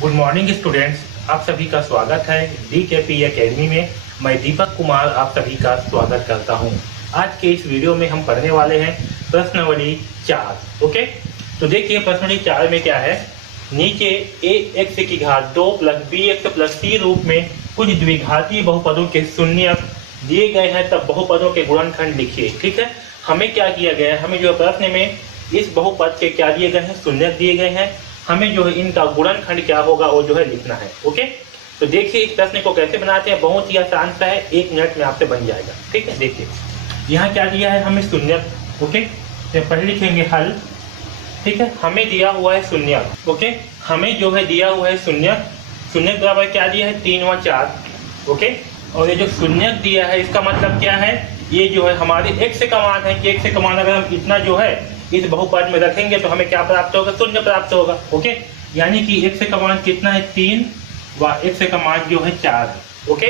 Good morning students, आप सभी का स्वागत है DKP एकेडमी में। मैं दीपक कुमार आप सभी का स्वागत करता हूं। आज के इस वीडियो में हम पढ़ने वाले हैं प्रश्नावली 4। ओके, तो देखिए प्रश्नावली 4 में क्या है। नीचे ax की घात 2 प्लस bx प्लस c रूप में कुछ द्विघातीय बहुपदों के शून्यक दिए गए हैं, तब बहुपदों के गुणनखंड लिखिए। ठीक है, हमें क्या किया गया है, हमें जो प्रश्न में इस बहुपद के क्या दिए गए हैं, शून्यक दिए गए हैं। हमें जो है इनका गुणनखंड क्या होगा वो जो है लिखना है। ओके, तो देखिए इस प्रश्न को कैसे बनाते हैं, बहुत ही आसान सा है, 1 मिनट में आपसे बन जाएगा। ठीक है, देखिए यहाँ क्या दिया है हमें, शून्यक। ओके, तो पहले लिखेंगे हल। ठीक है, हमें दिया हुआ है शून्यक। ओके, हमें जो है दिया हुआ है शून्यक। शून्यक बराबर क्या दिया है, 3 व 4। ओके, और ये जो शून्यक दिया है इसका मतलब क्या है, ये जो है हमारे x का मान है कि x का मान अगर हम इतना जो है इस बहुपद में रखेंगे तो हमें क्या प्राप्त होगा, शून्य प्राप्त होगा। ओके, यानी कि x का मान कितना है, 3 व x का मान जो है 4 है। ओके,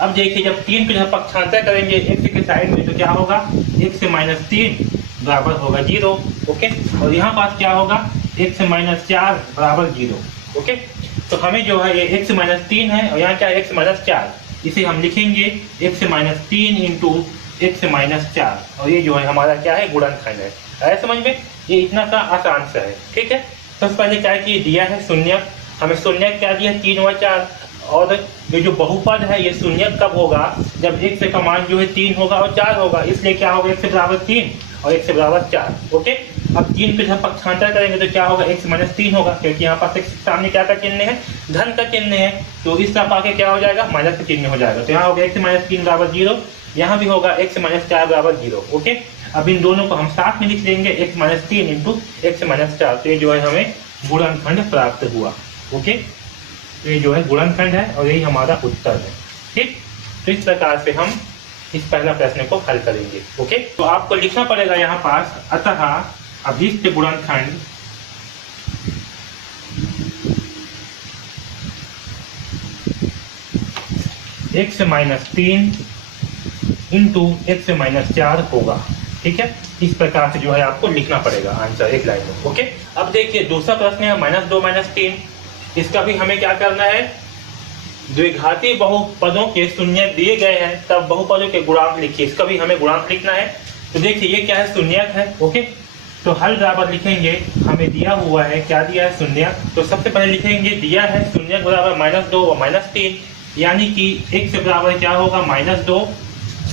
अब देखिए जब 3 को जब पक्षांतर करेंगे x के साइड में तो क्या होगा, x से -3 बराबर होगा 0। ओके, और यहाँ पास क्या होगा, x से -4 बराबर 0। ओके, तो हमें जो है ये x से -3 है और यहाँ क्या है, x से -4, इसे हम लिखेंगे x से -3 इंटू x से -4, और ये जो है हमारा क्या है, गुणनखंड है। आया समझ में, ये इतना सा आसान सा है। ठीक है, सबसे पहले क्या किए, दिया है शून्यक। हमें शून्यक क्या दिया, 3 व 4, और ये जो बहुपद है ये शून्यक कब होगा, जब x का मान जो है 3 होगा और 4 होगा, इसलिए क्या होगा, x से बराबर 3 और x से बराबर 4। ओके, अब 3 पे जब पक्षांतर करेंगे तो क्या होगा, x -3 होगा, क्योंकि यहाँ पास x सामने क्या का चिन्ह है, धन का चिन्ह है, तो इस तरफ आके क्या हो जाएगा, माइनस का चिन्ह हो जाएगा। तो यहाँ होगा x -3 बराबर 0, यहाँ भी होगा x -4 बराबर 0। ओके, अब इन दोनों को हम साथ में लिख देंगे, x -3 इंटू x -4, तो ये जो है हमें गुणनखंड प्राप्त हुआ। ओके, तो ये जो है गुणनखंड है और यही हमारा उत्तर है। ठीक, तो इस प्रकार से हम इस पहला प्रश्न को हल करेंगे। ओके, तो आपको लिखना पड़ेगा यहाँ पास, अतः अभीष्ट गुणनखंड x -3 इंटू x -4 होगा। ठीक है, इस प्रकार से जो है आपको लिखना पड़ेगा आंसर एक लाइन में। ओके, अब देखिए दूसरा प्रश्न है -2 -3। इसका भी हमें क्या करना है, द्विघातीय बहुपदों के शून्यक दिए गए हैं, तब बहुपदों के गुणांक लिखिए। इसका भी हमें गुणांक लिखना है। तो देखिए ये क्या है, शून्यक है। ओके, तो हल बराबर लिखेंगे, हमें दिया हुआ है, क्या दिया है, शून्यक। तो सबसे पहले लिखेंगे, दिया है शून्यक बराबर -2 व -3, यानी कि x से बराबर क्या होगा, -2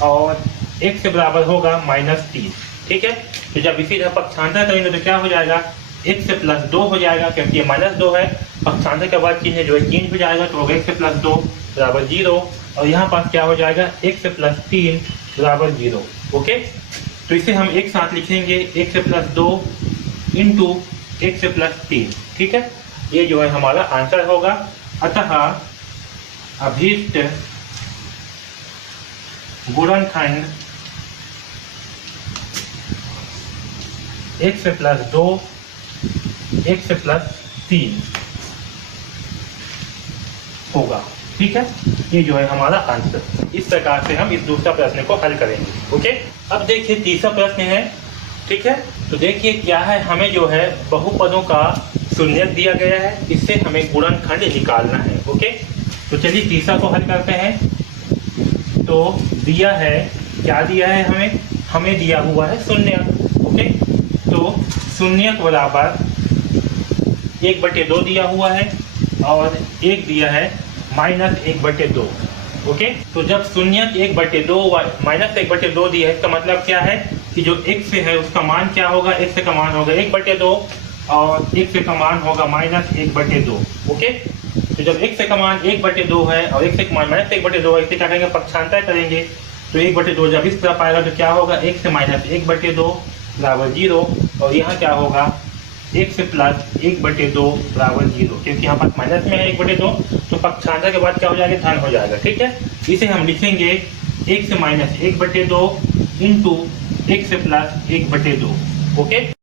और x से बराबर होगा -3। ठीक है, तो जब इसी तरह पक्षांतर करेंगे तो क्या हो जाएगा, x से +2 हो जाएगा, क्योंकि ये -2 है, पक्षांतर के बाद चिन्ह जो है चेंज हो जाएगा, तो होगा x से +2 बराबर 0, और यहाँ पास क्या हो जाएगा, x से +3 बराबर 0। ओके, तो इसे हम एक साथ लिखेंगे, x से +2 इंटू x से +3। ठीक है, ये जो है हमारा आंसर होगा। अतः अभीष्ट गुणनखंड x से +2 x से +3 होगा। ठीक है, ये जो है हमारा आंसर। इस प्रकार से हम इस दूसरा प्रश्न को हल करेंगे। ओके, अब देखिए तीसरा प्रश्न है। ठीक है, तो देखिए क्या है, हमें जो है बहुपदों का शून्यक दिया गया है, इससे हमें गुणनखंड निकालना है। ओके, तो चलिए तीसरा को हल करते हैं। तो दिया है, क्या दिया है हमें दिया हुआ है शून्यक। ओके, तो शून्यक बराबर 1/2 दिया हुआ है और एक दिया है -1/2। ओके, तो जब शून्यक 1/2 व -1/2 दिया है, इसका मतलब क्या है कि जो x है उसका मान क्या होगा, x का मान होगा 1/2 और x का मान होगा -1/2। ओके, तो जब x का मान 1/2 है और x का मान -1/2 है, इसे क्या करेंगे, पक्षांतर करेंगे, तो 1/2 जब इस तरफ आएगा तो क्या होगा, x से -1/2 बराबर 0, और यहाँ क्या होगा, x से +1/2 बराबर 0, क्योंकि यहाँ पास माइनस में है 1/2, तो पक्षांतर के बाद क्या हो जाएगा, धन हो जाएगा। ठीक है, इसे हम लिखेंगे x से -1/2 इंटू x से +1/2। ओके,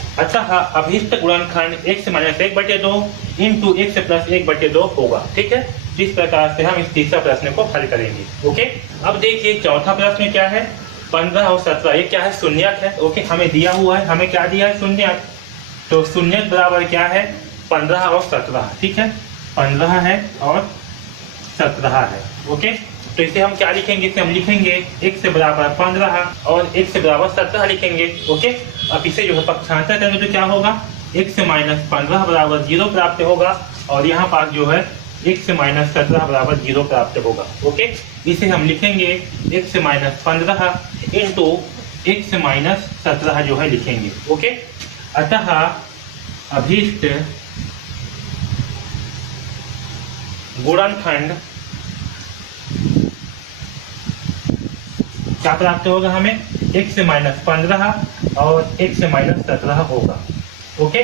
अतः अभीष्ट गुणनखंड x से -1/2 इंटू x से +1/2 होगा। ठीक है, जिस प्रकार से हम इस तीसरा प्रश्न को हल करेंगे। ओके, अब देखिए चौथा प्रश्न क्या है, 15 और 17, ये क्या है, शून्यक है। ओके, हमें दिया हुआ है, हमें क्या दिया है, शून्यक। तो शून्यक बराबर क्या है, 15 और 17। ठीक है, 15 है और 17 है। ओके, तो इसे हम क्या लिखेंगे, इसे हम लिखेंगे x बराबर 15 और x बराबर 17 लिखेंगे। ओके, अब इसे जो है पक्षांतर करेंगे तो क्या होगा, x माइनस 15 बराबर 0 प्राप्त होगा और यहाँ पास जो है x माइनस 17 बराबर 0 प्राप्त होगा। ओके, इसे हम लिखेंगे x minus 15 into x minus 17 जो है लिखेंगे। ओके, अतः अभीष्ट गुणनखंड क्या प्राप्त होगा, हमें x माइनस 15 और x माइनस 17 होगा। ओके,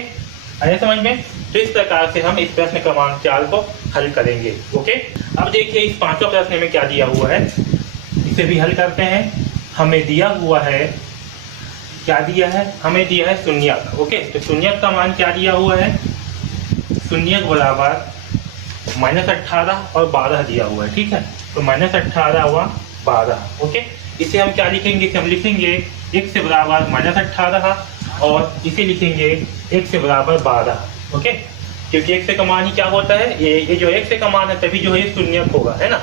आया समझ में। तो इस प्रकार से हम इस प्रश्न क्रमांक 4 को हल करेंगे। ओके, अब देखिए इस पांचवें प्रश्न में क्या दिया हुआ है, इसे भी हल करते हैं। हमें दिया हुआ है, क्या दिया है, हमें दिया है शून्यक। ओके, तो शून्यक का मान क्या दिया हुआ है, शून्यक बराबर -18 और 12 दिया हुआ है। ठीक है, तो -18 व 12। ओके, इसे हम क्या लिखेंगे, इसे हम लिखेंगे x बराबर -18 और इसे लिखेंगे x बराबर 12। ओके, क्योंकि x का मान ही क्या होता है, ये जो x का मान है तभी जो है ये शून्यक होगा, है ना।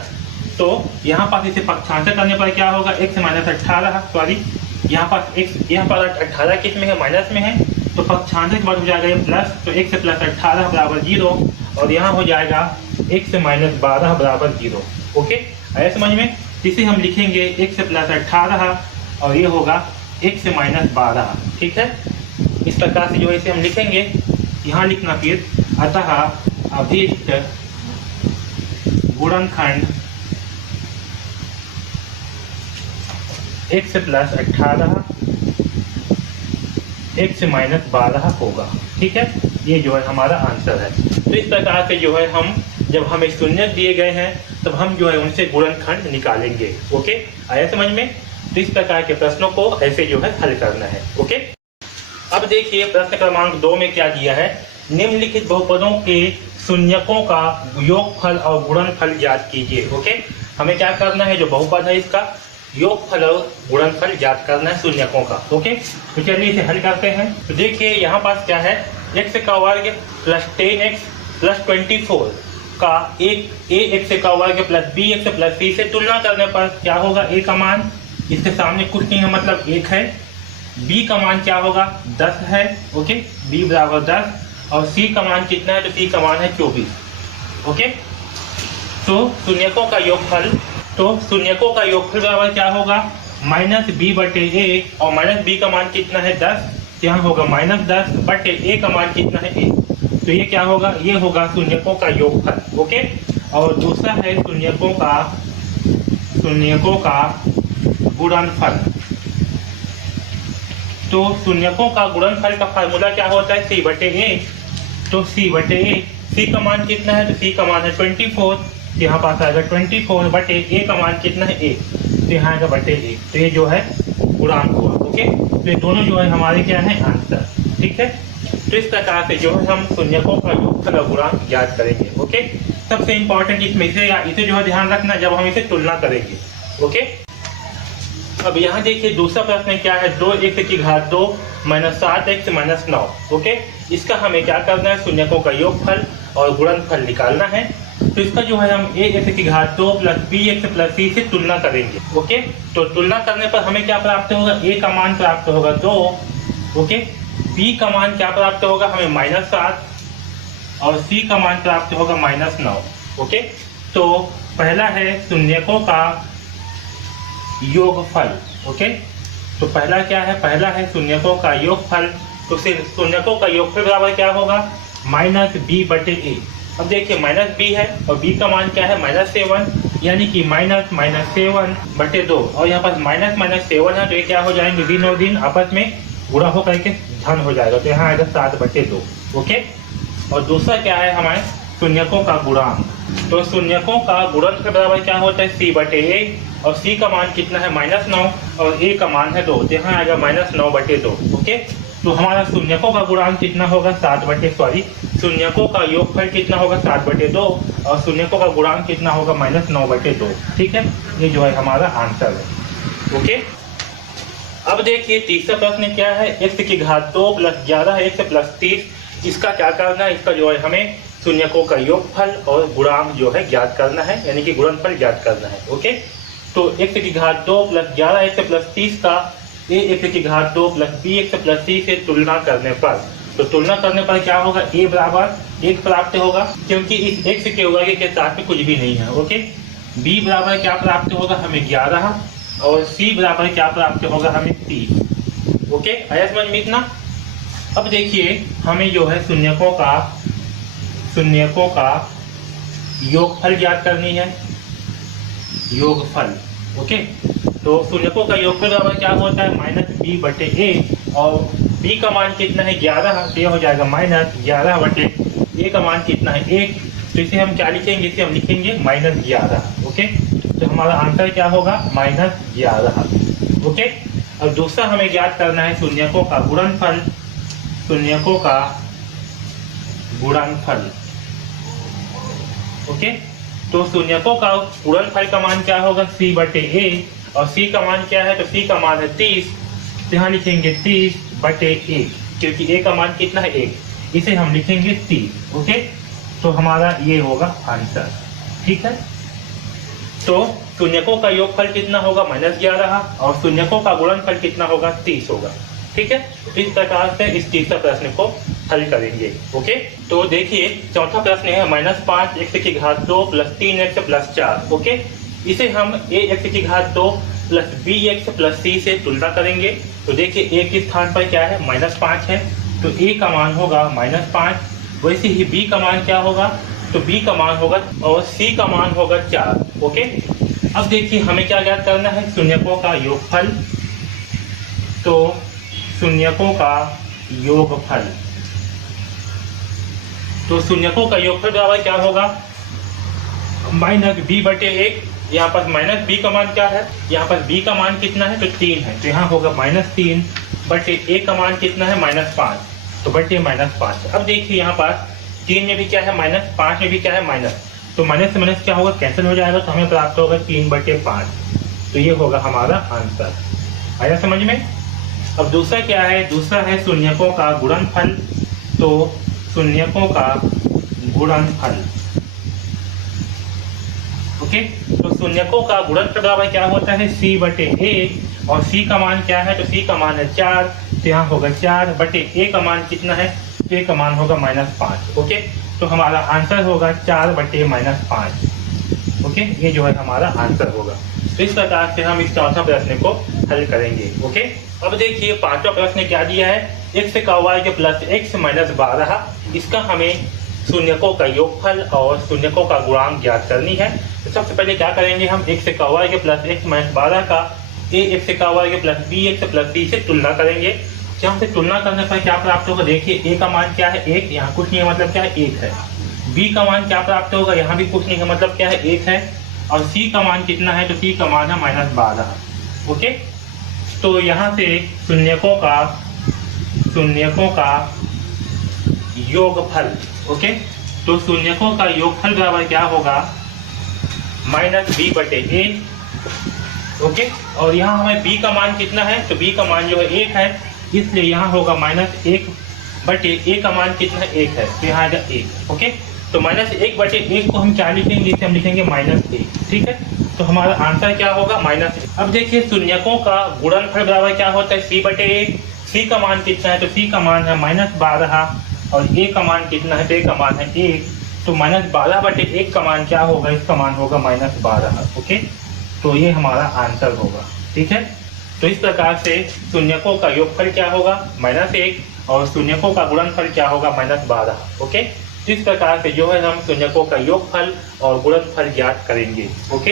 तो यहाँ पास इसे पक्षांतर करने पर क्या होगा, x माइनस 18, सॉरी यहाँ पास x, यहाँ पर 18 किस में है, माइनस में है, तो पक्षांतर के बाद हो जाएगा ये प्लस, तो x प्लस 18 बराबर 0 और यहाँ हो जाएगा x माइनस 12 बराबर 0। ओके, आया समझ में। इसे हम लिखेंगे x प्लस 18 और ये होगा x माइनस 12। ठीक है, इस प्रकार से जो है इसे हम लिखेंगे, यहाँ लिखना फिर, अतः अभीष्ट गुणनखंड x प्लस 18 x माइनस 12 होगा। ठीक है, ये जो है हमारा आंसर है। तो इस प्रकार से जो है हम, जब हमें शून्यक दिए गए हैं तब हम जो है उनसे गुणनखंड निकालेंगे। ओके, आया समझ में। तो इस प्रकार के प्रश्नों को ऐसे जो है हल करना है। ओके, अब देखिए प्रश्न क्रमांक 2 में क्या दिया है, निम्नलिखित बहुपदों के शून्यकों का योगफल और गुणनफल ज्ञात कीजिए। ओके, हमें क्या करना है, जो बहुपद है इसका योगफल और गुणनफल ज्ञात करना है शून्यकों का। ओके, तो चलिए इसे हल करते हैं। तो देखिए यहाँ पास क्या है, x का वर्ग प्लस 10x प्लस 24 का ax का वर्ग प्लस bx प्लस c से तुलना करने पर क्या होगा, a का मान इसके सामने कुछ नहीं है, मतलब 1 है, b का मान क्या होगा, 10 है। ओके, b बराबर 10 और c का मान कितना है, तो c का मान है 24। ओके, तो शून्यकों का योगफल, तो शून्यकों का योगफल बराबर क्या होगा, माइनस b बटे a और माइनस b का मान कितना है 10, यहाँ होगा -10 बटे a का मान कितना है 1, तो ये क्या होगा, ये होगा शून्यकों का योगफल। ओके, और दूसरा है शून्यकों का गुणनफल। तो शून्यकों का गुणनफल का फार्मूला क्या होता है, c बटे a। तो c बटे a, c का मान कितना है, तो c का मान है 24, यहाँ पास आएगा 24 बटे a का मान कितना है 1, तो यहाँ आएगा बटे 1, तो ये जो है गुणांक हुआ। ओके, तो ये दोनों जो है हमारे क्या है, आंसर। ठीक है, तो इस प्रकार से जो है हम शून्यकों का योगफल और गुणांक ज्ञात करेंगे। ओके, सबसे इंपॉर्टेंट इसमें इसे जो है ध्यान रखना जब हम इसे तुलना करेंगे। ओके, अब यहाँ देखिए दूसरा प्रश्न क्या है, 2x की घात 2 माइनस 7x माइनस 9। ओके, इसका हमें क्या करना है, शून्यकों का योगफल और गुणनफल निकालना है। तो इसका जो है हम ax की घात 2 प्लस bx प्लस c से तुलना करेंगे। ओके, तो तुलना करने पर हमें क्या प्राप्त होगा, a का मान प्राप्त होगा 2। ओके, b का मान क्या प्राप्त होगा हमें -7 और c का मान प्राप्त होगा -9। ओके, तो पहला है शून्यकों का योगफल। ओके, तो पहला क्या है, पहला है शून्यकों का योगफल। तो फिर शून्यकों का योगफल बराबर क्या होगा, -b बटे a। अब देखिए -b है और b का मान क्या है, -7, यानी कि -7 बटे 2 और यहाँ पास -7 है, तो ये क्या हो जाएंगे, दिन और दिन आपस में गुणा हो करके धन हो जाएगा, तो यहाँ आएगा 7 बटे 2। ओके, और दूसरा क्या है हमारे शून्यकों का गुणांक। तो शून्यकों का गुणनफल बराबर क्या होता है, c बटे a और c का मान कितना है, -9 और a का मान है 2, तो यहाँ आएगा -9 बटे 2। ओके, तो हमारा शून्यकों का गुणांक कितना होगा, शून्यकों का योगफल कितना होगा 7/2 और शून्यकों का गुणांक कितना होगा -9/2। ठीक है, ये जो है हमारा आंसर है। ओके, अब देखिए तीसरा प्रश्न क्या है, x की घात 2 + 11x + 30। इसका क्या करना है, इसका जो है हमें शून्यकों का योगफल और गुणांक जो है ज्ञात करना है, यानी कि गुणनफल ज्ञात करना है। ओके, तो x की घात 2 + 11x + 30 का ax की घात 2 + bx + c से तुलना करने पर, तो तुलना करने पर क्या होगा, a बराबर 1 प्राप्त होगा क्योंकि इस x के वर्ग के साथ में कुछ भी नहीं है। ओके, b बराबर क्या प्राप्त होगा हमें 11 और c बराबर क्या प्राप्त होगा हमें 30। ओके, आया समझ में इतना। अब देखिए हमें जो है शून्यकों का योगफल ज्ञात करनी है, योगफल। ओके, तो शून्यकों का योगफल बराबर क्या होता है -b/a और b का मान कितना है 11, तो यह हो जाएगा -11/a का मान कितना है 1, तो इसे हम क्या लिखेंगे, इसे हम लिखेंगे -11। ओके, तो हमारा आंसर क्या होगा -11। ओके, अब दूसरा हमें ज्ञात करना है शून्यकों का गुणनफल, शून्यकों का गुणनफल। ओके, तो शून्यकों का गुणनफल का मान क्या होगा c/a और c का मान क्या है, तो c का मान है 30, तो यहाँ लिखेंगे 30/1 क्योंकि a का मान कितना है 1, इसे हम लिखेंगे 30। ओके, तो हमारा ये होगा आंसर। ठीक है, तो शून्यकों का योगफल कितना होगा -11 और शून्यकों का गुणनफल कितना होगा 30 होगा। ठीक है, इस प्रकार से इस तीसरा प्रश्न को हल करेंगे। ओके, तो देखिए चौथा प्रश्न है -5x की घात 2 + 3x + 4। ओके, इसे हम ax की घात 2 + bx + c से तुलना करेंगे। तो देखिए a के स्थान पर क्या है -5 है, तो a का मान होगा -5, वैसे ही b का मान क्या होगा, तो b का मान होगा और c का मान होगा 4। ओके, अब देखिए हमें क्या ज्ञात करना है, शून्यकों का योगफल। तो शून्यकों का योगफल, तो शून्यकों का योगफल बराबर क्या होगा -b/1। यहाँ पर -b का मान क्या है, यहाँ पर b का मान कितना है, तो 3 है, तो यहाँ होगा -3/a का मान कितना है -5, तो बटे -5। अब देखिए यहाँ पर 3 में भी क्या है -5 में भी क्या है माइनस, तो माइनस से माइनस क्या होगा कैंसिल हो जाएगा, तो हमें प्राप्त होगा 3/5। तो ये होगा हमारा आंसर। आया समझ में। अब दूसरा क्या है, दूसरा है शून्यकों का गुणनफल। तो शून्यकों का गुणनफल। ओके, तो शून्यकों का गुणनफल बराबर क्या होता है c/a और c का मान क्या है, तो c का मान है 4, तो यहाँ होगा 4/a का मान कितना है, a का मान होगा -5। ओके, तो हमारा आंसर होगा 4/-5। ओके, ये जो है हमारा आंसर होगा। तो इस प्रकार से हम इस चौथा प्रश्न को हल करेंगे। ओके, अब देखिए पांचवा प्रश्न क्या दिया है, x का वर्ग प्लस x - 12। इसका हमें शून्यकों का योगफल और शून्यकों का गुणांक ज्ञात करनी है। तो सबसे पहले क्या करेंगे, हम x का वर्ग प्लस x - 12 का ax का वर्ग प्लस bx प्लस c से तुलना करेंगे। यहाँ से तुलना करने पर क्या प्राप्त होगा, देखिए a का मान क्या है 1, यहाँ कुछ नहीं है मतलब क्या है 1 है। b का मान क्या प्राप्त होगा, यहाँ भी कुछ नहीं है मतलब क्या है 1 है। और c का मान कितना है, तो c का मान है -12। ओके, तो यहाँ से शून्यकों का योगफल। ओके, तो शून्यकों का योगफल बराबर क्या होगा -b/a। ओके, और यहाँ हमें b का मान कितना है, तो b का मान जो है 1 है, इसलिए यहाँ होगा -1/a का मान कितना है 1 है, तो यहाँ आएगा 1। ओके, तो -1/1 को हम क्या लिखेंगे, इसे हम लिखेंगे -1। ठीक है, तो हमारा आंसर क्या होगा -1। अब देखिए शून्यकों का गुणनफल बराबर क्या होता है c/a। c का मान कितना है, तो c का मान है -12 और a का मान कितना है, तो a का मान है 1, तो -12/1 का मान क्या होगा, इसका मान होगा -12। ओके, तो ये हमारा आंसर होगा। ठीक है, तो इस प्रकार से शून्यकों का योगफल क्या होगा -1 और शून्यकों का गुणनफल क्या होगा -12। ओके, तो इस प्रकार से जो है हम शून्यकों का योगफल और गुणनफल ज्ञात करेंगे। ओके,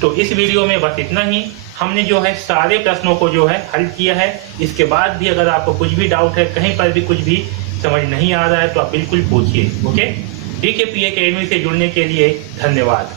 तो इस वीडियो में बस इतना ही। हमने जो है सारे प्रश्नों को जो है हल किया है। इसके बाद भी अगर आपको कुछ भी डाउट है, कहीं पर भी कुछ भी समझ नहीं आ रहा है, तो आप बिल्कुल पूछिए। ओके, DKP एकेडमी से जुड़ने के लिए धन्यवाद।